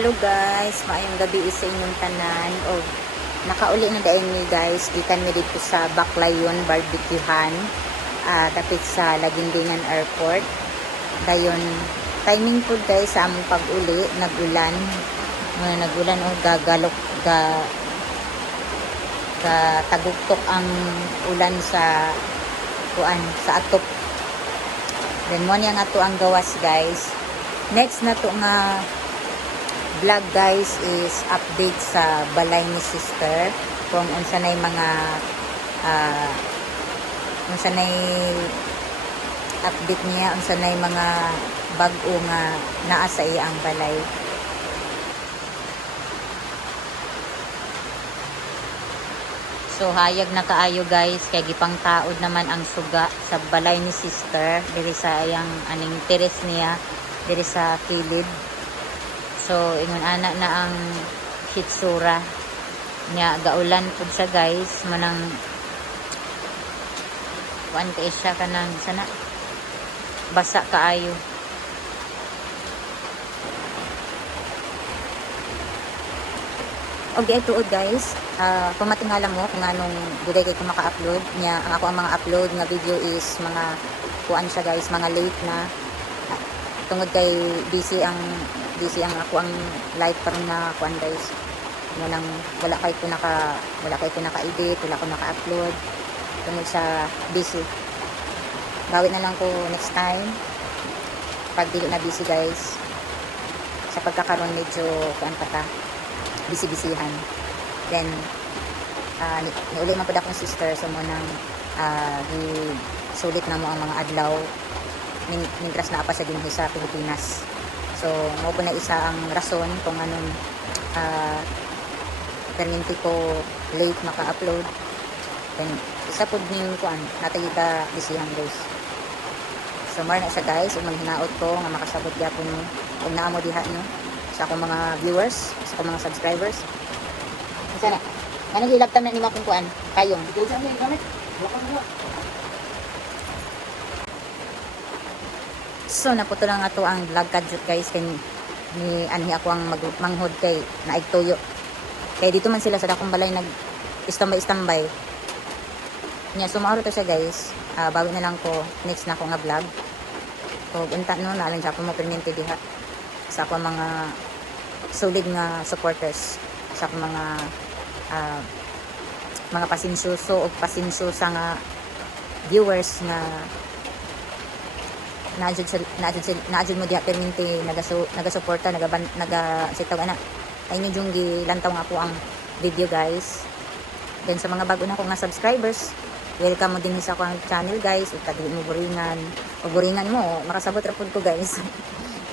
Hello guys, maayong gabi sa inyong tanan. O nakauli na dahil ni guys, gikan mi dito sa Baclayon Barbecuehan, tapit sa Lagindingan Airport. Dayon timing po guys sa among pag-uli, nagulan. Nagulan o gagalok taguktok ang ulan sa kuan sa atop. Then mo niya nga to ang gawas guys. Next na to nga vlog guys is update sa balay ni sister kung unsa nay mga unsa nay update niya, unsa nay mga bag-o nga naa sa iyang balay. So hayag na kaayo guys kay gipang taod naman ang suga sa balay ni sister diri sa iyang aning teres niya diri sa kilid. So ingon ana na ang hitsura nya, gaulan pud siya guys, manang kuan kay siya kanang sana basa kaayo. Okay, tuod guys, pumatingala mo kung anong duday kay kung maka-upload niya. Ang ako ang mga upload nga video is mga kuan siya guys, mga late na tungod kay busy ang ako ang live paron na kuan guys. Nang wala kay ko naka-edit, wala ko naka-upload tungod sa busy. Bawi na lang ko next time pag dili na busy guys. Sa pagkakaroon medyo kuan pa ta, busy-busyhan. Then niuli man pud akong sister so mo nang sulit na mo ang mga adlaw mintras na pa sa dinhi sa Pilipinas. So mo po na isa ang rason kung anong perminti ko late maka-upload. Then isa pud ning kuan natay ka bisihan guys. So more na siya guys, ug manghinaot ko nga makasabot gyapon mo kung naa mo diha no sa akong mga viewers, sa akong mga subscribers. Sana anong hilabtan na nimo akong kuan kayong. So naputo lang ato ang vlog kadjut guys kay ni anhi ako ang manghod kay naigtuyo. Kay dito man sila sa dakong balay nag istambay. Nya sumaro to siya guys. Bawi na lang ko next na ko nga vlog. So unta no nalang sa ako mo permente diha sa ako mga solid nga supporters, sa ako mga pasinsyuso o pasinsyusa nga viewers nga naadjud mo diha permente nagasuporta nagasitaw ana ay nidyong gilantaw nga po ang video guys. Then sa mga bago na ko nga subscribers, welcome mo din sa akong channel guys. Ug kadili mo buringan o buringan mo makasabot ra pud ko guys.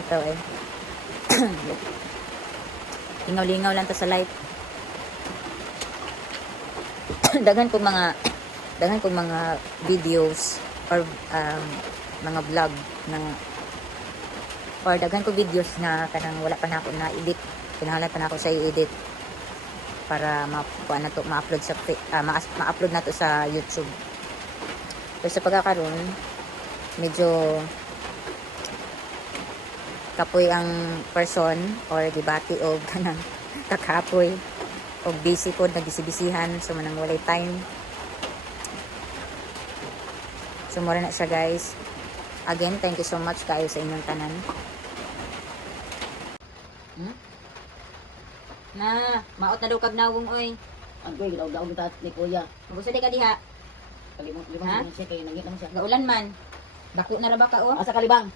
Ito eh lingaw-lingaw lang to sa light. daghan kong mga videos or mga vlog na or daghan ko videos na kanang wala pa na ako na edit, kinahanglan pa na ako sa i-edit para ma-upload sa ma-upload na to sa YouTube. Pero sa pagkakaroon medyo kapoy ang person or gibati og kanang kakapoy og busy pod nagbisi-bisihan so manang walay time. So mura na siya guys. Again, thank you so much kayo sa inyong tanan. Na, maot na daw kag nawong oy. Ang koy ginaw kita ni kuya. Gusto di ka diha. Kalimang Ha? siya kay nangit naman siya. Gaulan man. Bako na ra ba ka o? Asa kalibang?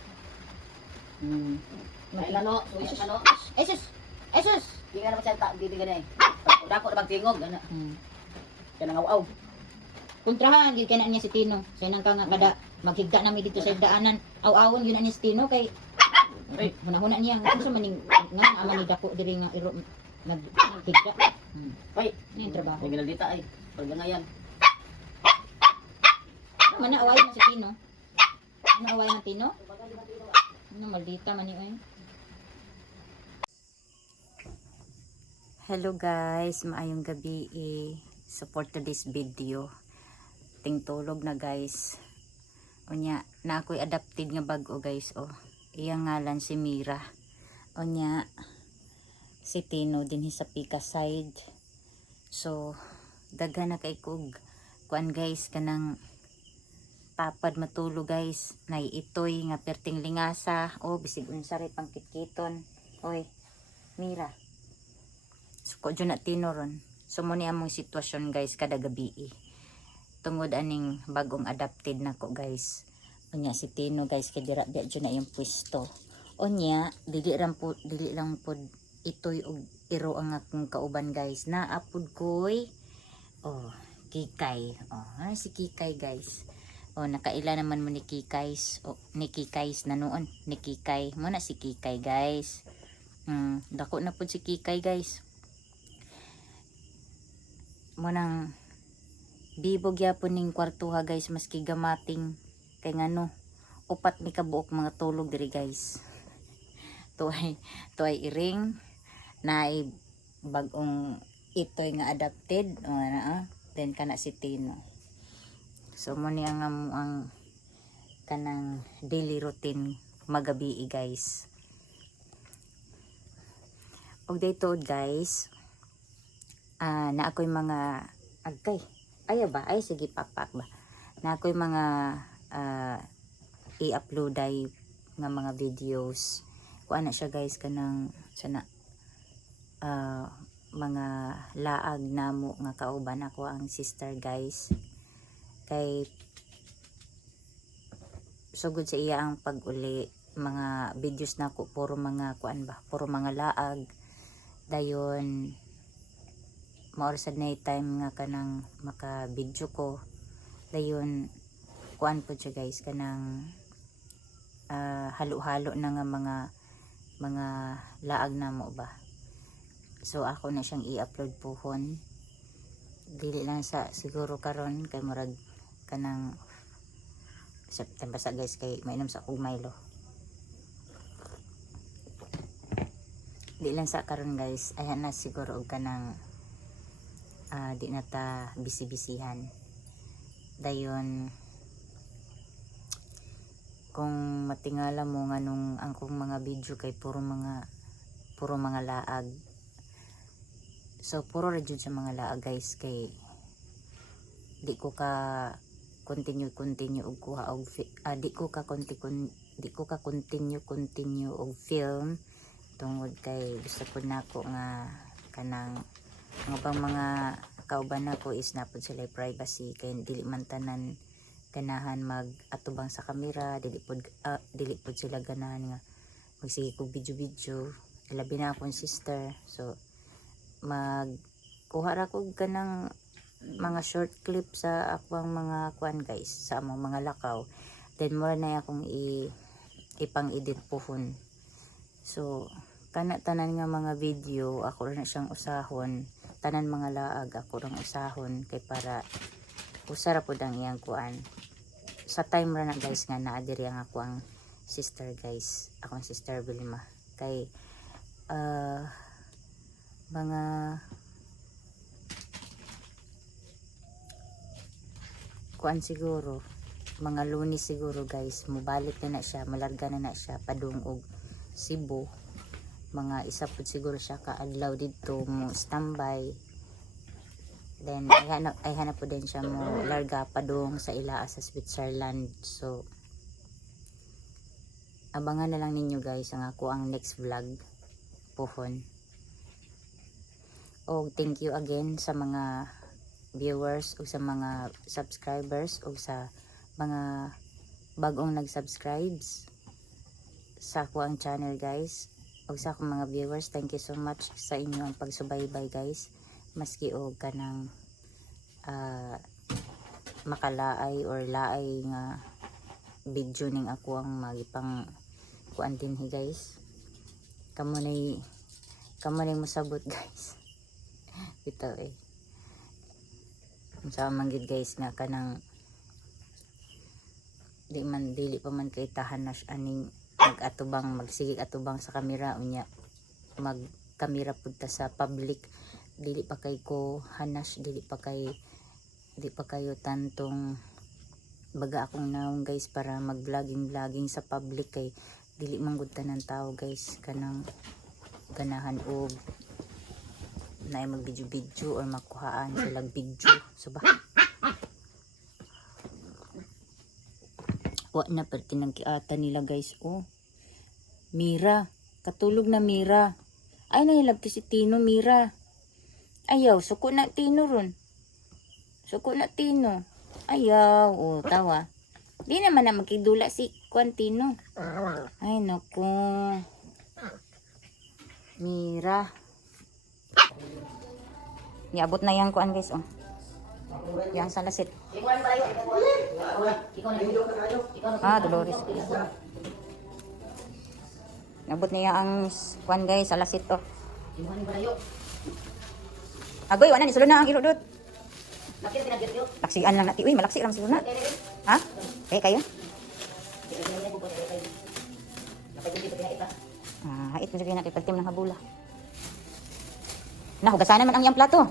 Ay lano, suya kano. Jesus. Jesus. Di nga naman siya di ganay. Dako na magtingog ana. Kaya nangaw-aw. Kontrahan gid kana niya si Tino. So nang ka nga kada maghigda nami dito sa daanan. Aw-awon yun ani si Tino kay Ay, hunahuna niya nga sa maning nga ama ni dako diri nga iro maghigda. ay, Yan trabaho. may ginaldita ay. Pag ganyan. Man away na si Tino. Ano away na Tino? Ano maldita man ni oy. Hello guys, maayong gabi support to this video. Tingtulog na guys. Unya, na ako'y adapted nga bago guys. Iyang ngalan si Mira. Unya, si Tino din sa Pika side. So daghan na kay kog kuan guys kanang tapad matulog guys. Nay itoy nga perting lingasa. O bisig unsa ray pangkitkiton. Oy, mira. So ko dyan na Tino ron. So muni among sitwasyon guys kada gabi. Tungod aning bagong adapted na ko guys. Unya si Tino guys kay dira biya dyan na yung pwesto. Unya dili lang po itoy og iro ang akong kauban guys. Naapod koy. Oh, Kikay. Oh, si Kikay guys. Oh, nakaila naman mo ni Kikays. Oh, ni Kikays na noon. Ni Kikay. Muna si Kikay guys. Dako na po si Kikay guys. Munang bibog yapon ning kwartuha guys maski gamating kay ngano upat mi kabuok mga tulog diri guys. Tuay iring na bagong itoy nga adapted then kana si Tino. So mo ni ang kanang daily routine magabi guys. Og dayto guys na ako'y mga agkay sige pakpak ba na ako'y mga i-upload ay nga mga videos kuan na siya guys kanang sana mga laag namo nga kauban ako ang sister guys kay sugod sa iya ang pag-uli mga videos na ko puro mga kuan ba puro mga laag dayon maor sa night time nga kanang maka video ko dayon kuan po siya guys kanang halo-halo na nga mga laag na mo ba. So ako na siyang i-upload pohon dili lang sa siguro karon kay murag kanang September sa guys kay mainom sa akong Milo. Di lang sa karon guys ayan na siguro og kanang di na ta bisi-bisihan dayon kung matingala mo nga nung angkong mga video kay puro mga laag. So puro ra jud sa mga laag guys kay di ko ka continue og kuha og di ko ka continue og film tungod kay gusto ko nako nga kanang bang mga kauban nako is napod sila privacy kay dili man tanan ganahan mag atubang sa kamera dili pod sila ganahan nga magsige kog video labi na akong sister. So mag kuha ra kog kanang mga short clip sa akong mga kuan guys sa among mga lakaw then more na akong ipang edit pohon. So kana tanan nga mga video ako ra na siyang usahon tanan mga laag ako rang usahon kay para usara po ang iyang kuan sa time ra na guys nga naa diri ang ako ang sister guys akong sister Vilma kay mga kuan siguro mga Lunes siguro guys mubalik na siya malarga na siya padung og Cebu mga isa po siguro siya kaadlaw dito mo standby then ay hanap po din siya mo larga padung sa ilaa sa Switzerland. So abangan na lang ninyo guys ang ako ang next vlog pohon. Thank you again sa mga viewers o sa mga subscribers o sa mga bagong nag-subscribes sa ako ang channel guys o sa akong mga viewers. Thank you so much sa inyong pagsubaybay guys maski og kanang makalaay or laay nga video ning ako ang magipang kuan dinhi guys kamo nay mosabot guys bitaw sa manggid guys nga kanang dili pa man kay tahan na aning magsigig atubang sa kamera unya mag kamera pudta sa public dili pa kay ko hanas dili pa kayo tantong baga akong naong guys para mag vlogging sa public kay dili man gud tanan tao guys kanang ganahan og na mag video or makuhaan silang video. So ba? Wa na perti nang kiata nila guys. Oh. Mira, katulog na Mira. Ay nahilab si Tino Mira. Ayaw, suko na Tino ron. Suko na Tino. Ayaw, oh tawa. Di naman na magkidula si Kuan Tino. Ay naku. Mira. Iabot na yang Kuan guys, oh. Yang salasit. Dolores. Nabot niya ang Kuan guys, salasit to. Agoy, wala ni sulod na ang irudot. Laksian lang natin. Uy, malaksi lang sulod na. Ha? Kayo? Hait mo sabihin natin pagtim ng habula. Nahugasan naman ang iyang plato.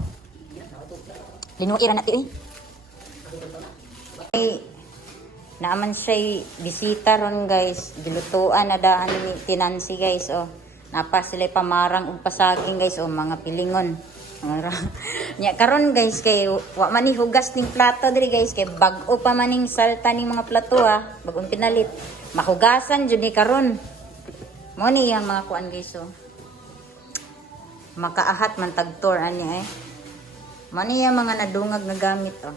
Linuiran natin naaman siya'y bisita ron guys. Dilutuan na daan ni Tinansi guys. Oh. Napa sila'y pamarang ug pasaging guys. Oh, mga pilingon. Nya karon guys kay wa man ni hugas ning plato diri guys kay bag-o pa maning salta ning mga plato ha. Bagong pinalit. Mahugasan jud ni karon. Mo ni yang mga kuan guys oh. Makaahat man tagtor ani eh. Mo ni yang mga nadungag na gamit oh.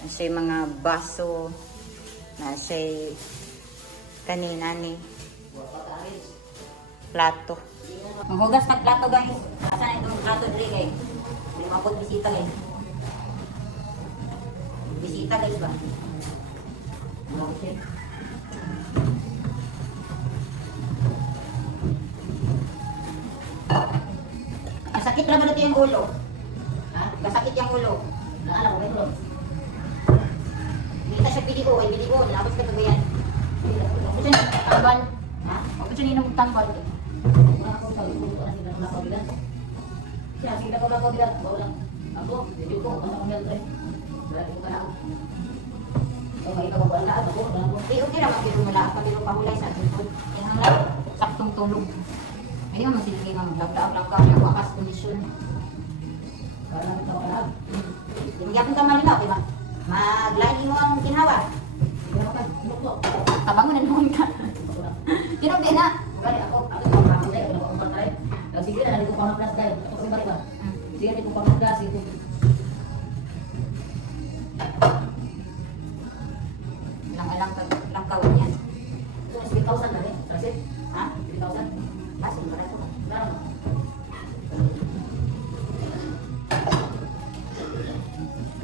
Nasa'y mga baso, nasa'y kanina ni plato. Maghugas ng plato guys. Asan itong plato dali guys? May mapot bisita guys. Bisita guys ba? Masakit na ba natin yung ulo? Ha? Masakit yung ulo? Naalam ko, may ulo. Kita siya video, ay video, labas ka ba yan? Ako siya tambal. Ha? Ako siya ninong tambal. Ako sa ulo, ako sila ng lakaw siya, sila ko lakaw bilang. Bawang ako, video ko, ano kong yan, Berarti ko ka na ako. So, may ikaw ba na ako? Okay naman, pero wala ka, pero pahulay sa tulog. Yan ang lang, saktong tulog. Ayun, masilagay ng lagdaap lang ka, wakas kondisyon. Karang ito ka lang. Hindi ka malila, diba? Maglain mo ang kinhawa. Tabangon na ka. Kinugdi na. Bali ako yung mga tayo, ako ang patay. Sige na, nalito ko ng plus tayo. Ako si Bariba. Sige, nalito ko ng plus. Ilang kawin yan? 3,000 na rin. Rasit? Ha? 3,000? Kasi, marito ka. Laro.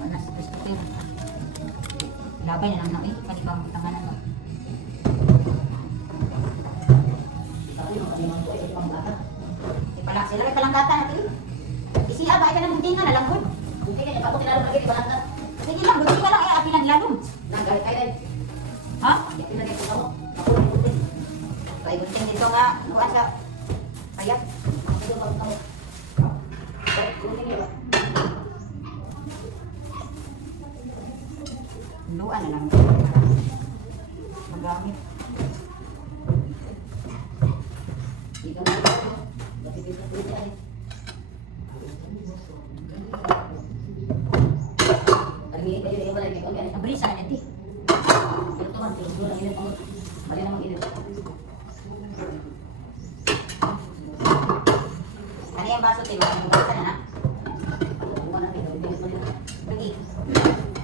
Manas, Christopher. Labay na lang na eh. Pwede pa tanganan mo. Sila may palanggata natin. Isiya ba? Ika ng buntingan na lang po. Buntingan niya pa. Kung tinalong lagi, palanggata. Sige lang, buntingan lang. Api ng lalong. Nagalit kayo rin. Ha? Api na dito ka mo. Ako ng bunting. Kaya bunting dito nga. Nuan sa payat. Ito pa ka mo. Bunting niya ba? Nuan na lang. Magamit. Dito mo. Beri sa nanti. Ito man dito lang ina pang mali namang ina. Ano yung baso tayo? Ang baso na na? Buwan na tayo. Bagi.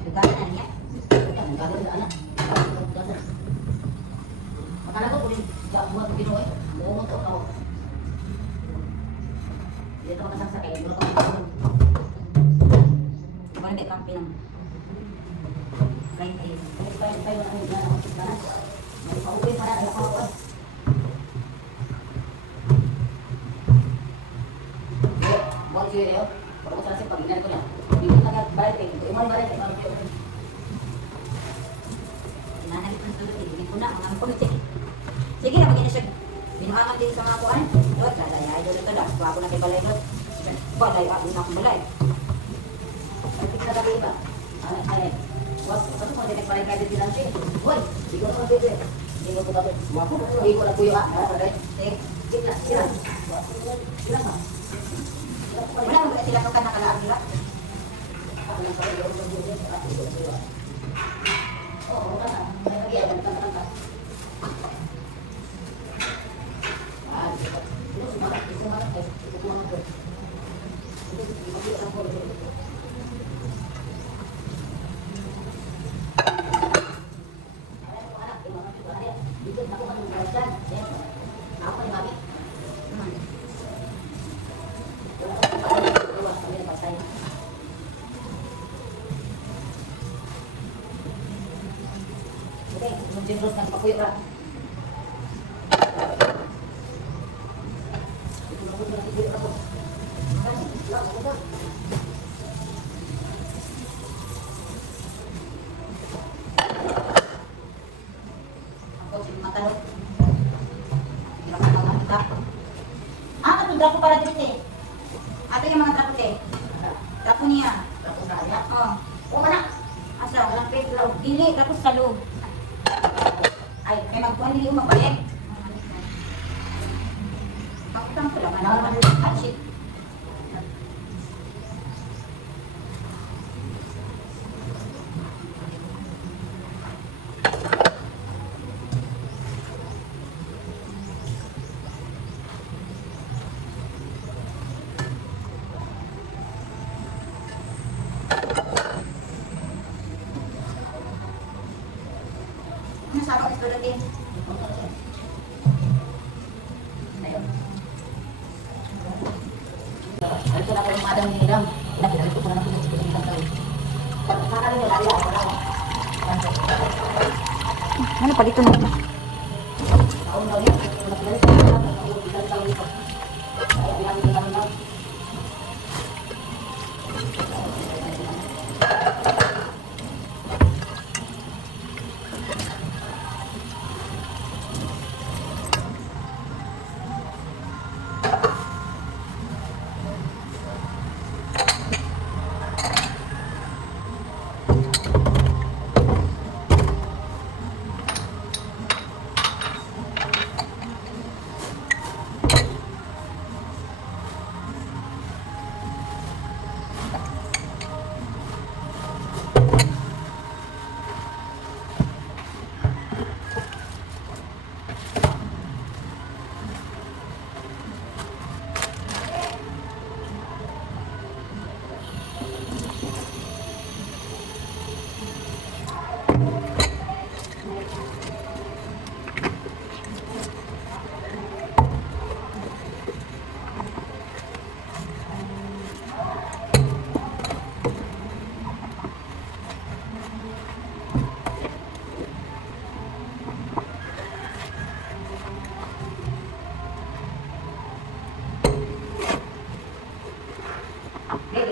Bigay na niya. Bigay na niya. Makala ko kung buwan Pinoy. Buwan ko ako. Dito ka sasakay. Dito ka sasakay. Buwan may kampi lang. Right here. Tayo na ang mga nakasiganas. May pauwi para ay ako. Buwan siya yun. Para ko sa pag-inan ko na. Dito na nag-balik. Umay balik. Nanalik ng sulod. Hindi ko na. Ang politik. Sige na, mag-ina siya. Binuangan din sa mga kuhan. Lord, lalaya. Idol ito lang. Bago na kay balay doon. Balay, abon na akong balay. Politik na gabi ba? Ay. Wag, ano mo din nagparay ka din lang siya. Hoy, siguro ko bebe. Hindi ko na puyo ka. Sige, sige. Wala mo sila ito ka nakalaang, di ba? Mag-jinros ng pakuyo ra. Trapo para dito eh. Ato yung mga trapo eh. Trapo niya. Tapos na ya. Oh. O mana? Asa? Walang playground. Dili, tapos sa loob. Ay, may magkuhan nili yung mabalik. Pakutang ko lang. Ano? Ah, shit. Ano sa ako ito dati? Ayun. Ito na ko yung madam ni Ram. Nakilala ko pa na ako ng tao. Nakakalimutan na ako wala. Ano pa dito na? Ako na ulit. Nakilala ko na ako. Ilang taon dito. Kaya bilang ko naman lang.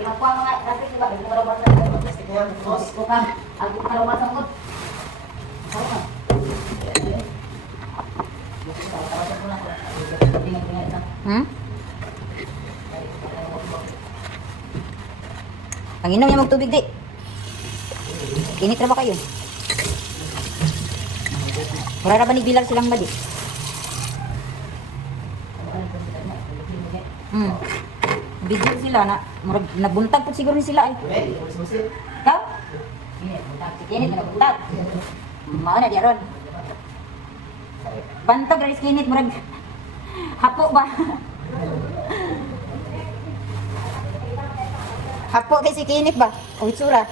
Nakuha mga plastic, diba? Hindi ko kalawang sa plastic niya. Gusto ka. Ang ko kalawang sa kot. Ako ka. Ang inom niya magtubig di. Init na ba kayo? Wala ba ni Bilar silang bali? Video sila na murag nabuntag po siguro ni sila ay. Ikaw? Kinit na nabuntag. Mao na di aron. Bantog rin kinit murag hapo ba? Hapo kay si kinit ba? O itsura.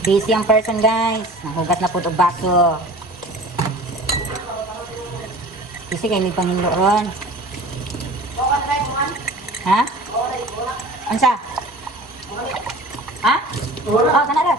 Busy ang person guys. Nahugas na po og baso. Kasi kayo may panghinlo ron. Ha? Ansa? Ha? Oh, kanara.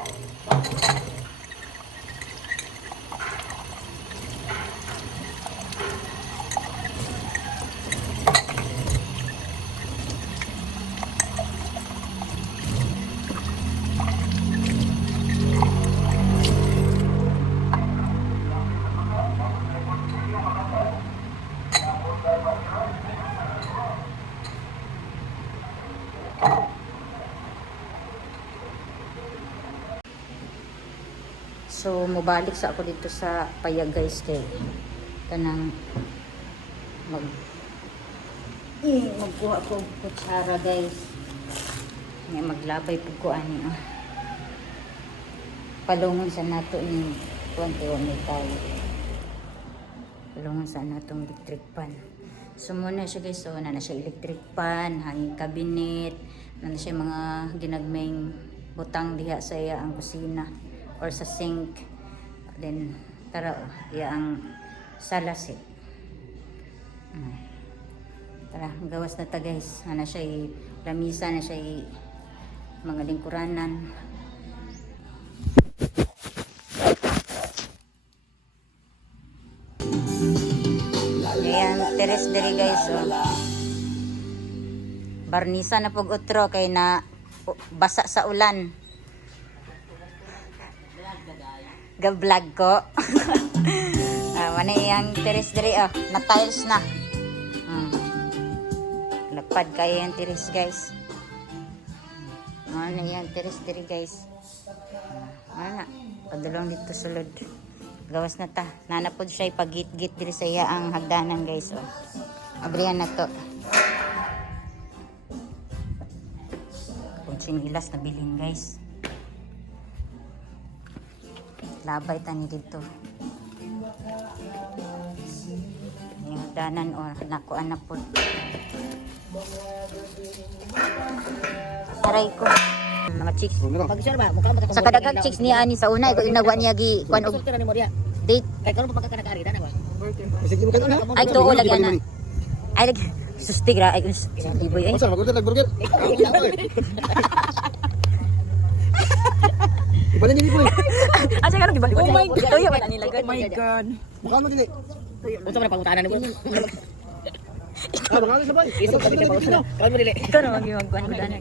So mobalik sa ako dito sa payag guys kay kanang magkuha ko kutsara guys. Nga maglabay pud ko ani palungon sa nato ni konti o may tayo. Palungon sa natong electric pan. So muna siya guys, so na siya electric pan, hanging cabinet, na siya mga ginagmayng butang diha sa iya ang kusina or sa sink. Then tara iya ang salasit. Tara, gawas na ta guys. Na siya lamisa na siya mga lingkuranan. Ayan, teres diri guys. Oh. Barnisa na pag utro kay na basa sa ulan. Ga-vlog ko. Mana yang teres diri na tiles na. Lapad kaya yung teres guys. Mana yang teres diri guys. Mana padulong dito sulod. Gawas na ta. Nanapod siya pagit-git diri sa iya ang hagdanan guys. Oh. Abrihan na to. Kung sinilas na bilhin guys. Labay tani dito. Yung hagdanan o nakuan na po. Aray ko. Mga chicks. Mag-share ba? Mukha ba Sa kadagang chicks niya ani sa una ito inagwa niya gi kuan og ni mo diya. date. Kay karon pa pagka-nakari na ba? Sige mo kanina. Ay tuo lagi ana. Ay lagi sustig ra ay liboy ay. Masa magurger nagburger. Ibalik ni boy. Asa ka gibalik. Oh my God. Tuyo man nila Oh my God. Mukha mo dili. Unsa man pangutanan ni mo? Baka sabay. Iso ka dito pa. Karon mo dili. Ikaw na magkuan mo dana.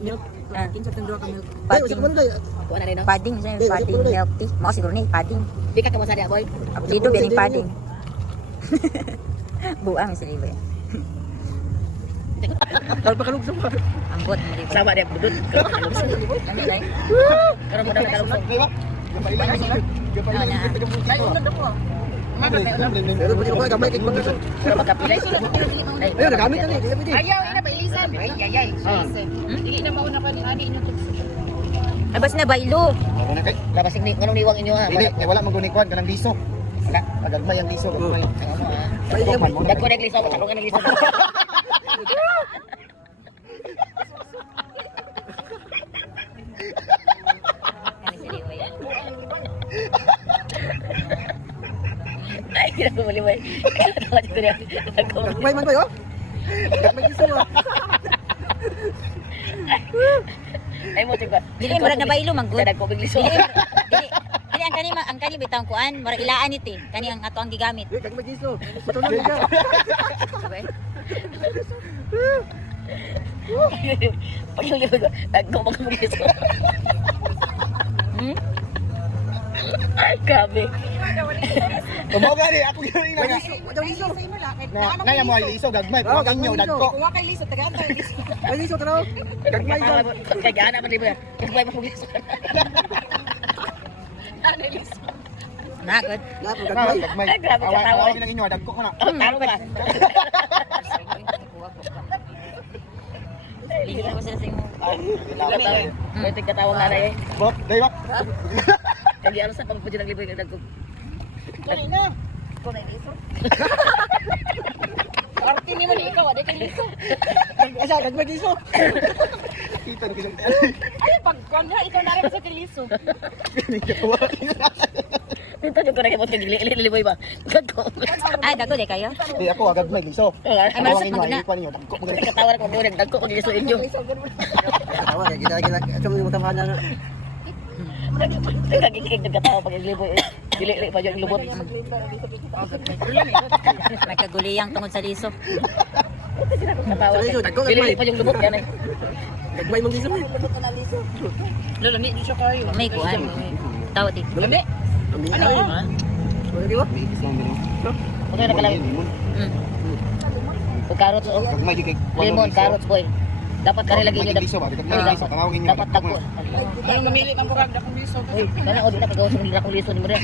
Kinsa tong duha ka milk? Ay, usap mo dili. Kuha na rin no. Padding siya, padding milk tea. Mao siguro ni padding. Di ka kamo sa diya boy. Apelido ba ni padding? Buang si Liboy. Dal pa kalug sa pa. Ambot mo Liboy. Sama dia budut. Ano dai? Karon mo daw kalungsong. Di ba? Gapailan ni sila. Gapailan ni Ay unod mo. Pero pwede ko gamay kay pagkasal. Pero magkapilay sila. Ayun, nagamit na ni. Pwede. Ayaw ina pa ilisan. Ay. Dili na mauna pa ni ani inyo. Ay bas na baylo. Ako na kay. Labasing ni nganong niwang inyo ha. Dili, kay wala magunikuan kanang liso. Wala, pagagmay ang liso. Gagmay. Dagko nagliso ko sa nagliso. Ano si Liboy? Ay, kira ko mali boy. Tawa dito niya. Gagmay man ba yo? Gagmay liso. Ay mo tigba. Dili murag na baylo manggod. Dadag ko bigliso. Dili ang kani bitang kuan, murag ilaan iti. Kani ang ato ang gigamit. Gagmay liso. Patulan ka. Sabay. Pag yung libo ko, dagko magliso. Ay, grabe. Tumaw gani ako gani na. Wala liso. Na mo ay liso gagmay. Pag inyo dagko. Kuha kay liso, tagaan tayo liso. Ay liso tara. Gagmay ka. Kaya gana man libo yan. Gagmay pa liso. Ano liso? Nagod. Gagmay. Gagmay. Ay, grabe ka tawa. Away lang inyo dagko ka na. Taro ka. Ligil ko sila sa imo. May tigkatawang nanay eh. Bok, dai bok. Kaya ano sa pagpudyo ng libo yung dagko. Kunay na. Kunay liso. Arti ni mo ni ikaw, aday kay liso. Asa gagmay liso. Kita ni bilang. Ay, pagkuhan na, ikaw na rin sa kay liso. Katawa. Ito yung kunay mo liboy ba? Dagko. Ay dago di kayo. Di ako gagmay liso. Ay, malusot mo na. Iwan niyo dagko mo gani. Katawa ko doon, dagko pag liso inyo. Katawa gila asa mo tama na. Nagiging nagkatawa pag liboy. Dili pa yung lubot. May kaguliyang tungod sa liso. Katawa. Dili pa yung lubot yan eh. Gagmay mong liso. Lalo, hindi siya kayo. May kuan. Tawo di. Lami. Ano? Wala di ba? Okay na kalami. Carrots oh. Gagmay di kay. Lemon, carrots boy. Dapat kare lagi niyo Liso ba? Liso, tawagin niyo. dapat dako. Ang namili ang murag dakong liso. Uy, kana o dili pagawas ng dakong liso ni mo dira.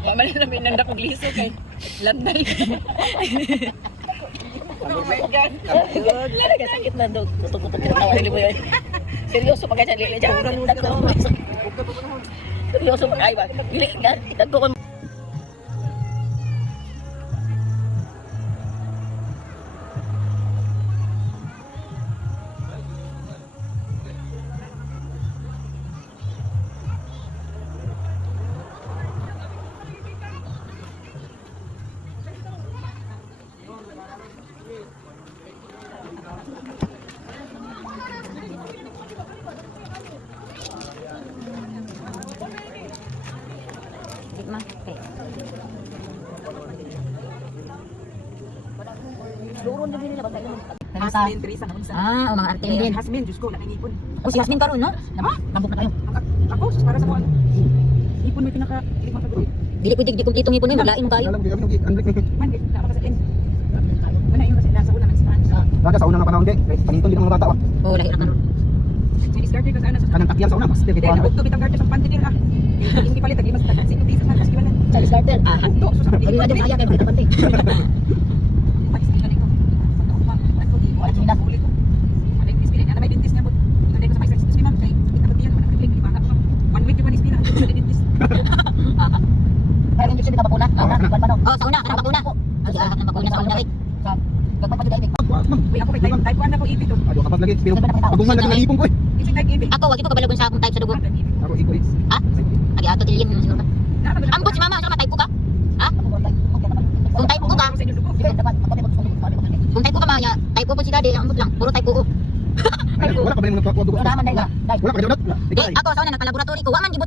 Wa man namin nang dakong liso kay landay. Oh my god. Lala ka sakit na dog. Kutok-kutok tawa ni mo yan. Seryoso pa kaya dili diyan. Seryoso pa kaya ba? Dili ka dagko ko. Di ma. Okay. Luron din nila ba tayo? Hasmin Teresa na unsa. Ah, o mga arte din. Hasmin Diyos ko nakingipon. O si Yasmin karon no? Nambok na tayo. Ako para sa kuan. Ipon may pinaka lima ka gawin. Dili pwede di kumpletong ipon mo, maglain mo kayo. Alam ko kami Andrik. Man kay dapat sa end. Wala yung kasi nasa una ng Spanish. Nada sa unang nga panahon di. Paniton din ang mga bata. Oh, lahi ra karon. May starter ka sana sa Kanang takyan sa una mas Hindi, dito. nabugto bitang garter sa panty nila. Hindi palit lagi mas taga 5 pesos na kasi wala. Sa starter. Ah, Bugto so sa Pwede ba din kaya kay Brita Pante? Kaya injection di ka bakuna? Ana, kuan pa no. Oh, sa una kanang bakuna. Ang akat ng bakuna sa una wait. Gagmay pa jud Aduh kapag lagi pero pagungan lagi nalipong ko eh. Ako wag ko kabalagon sa akong type sa dugo. Aro iko eh. Ha? Agi ato tilim mo siguro. Ambot si mama, sa type ko ka? Ha? Kung type ko ka, kung type ko ka maya, type ko po si daddy, ambot lang, puro type ko. Wala pa ba yung nagtuwa dugo? Wala man dai. Wala pa jud. Di, ako sa una nagpa-laboratory ko, wa man gibot